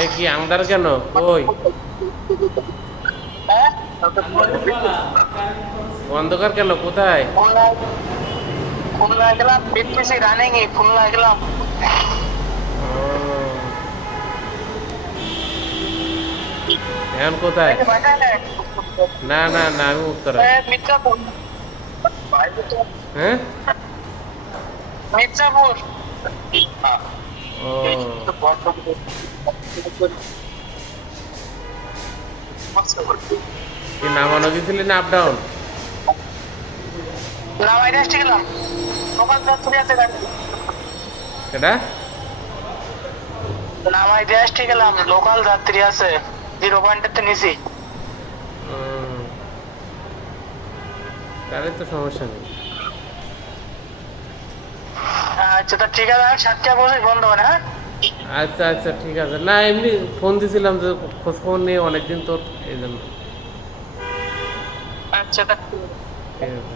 এ কি আন্দার কেন কই অন্ধকার কেন কোথায়? খুলনা গেলাম, বিপিসি রানিং এ খুলনা গেলাম। ও, এখন কোথায়? না না না, আমি উত্তরায়। মির্জাপুর, হ্যাঁ। মির্জাপুর। ও, কি নামানো গেছিলি না আপ ডাউন? নামাইতে আসতে গেলাম, লোকাল যাত্রী আছে গাড়ি। সেটা নামাইতে আসতে গেলাম, লোকাল যাত্রী আছে, 0 পয়েন্টের নিচে। তাহলে তো সমস্যা নেই। আচ্ছা, তা ঠিক আছে, আমি 7টা বসে বন্ধ হবে, হ্যাঁ। আচ্ছা আচ্ছা, ঠিক আছে। না, এমনি ফোন দিছিলাম যে খোঁজ খবর নিয়ে অনেকদিন তোর, এই জন্য। আচ্ছা, তা ঠিক আছে।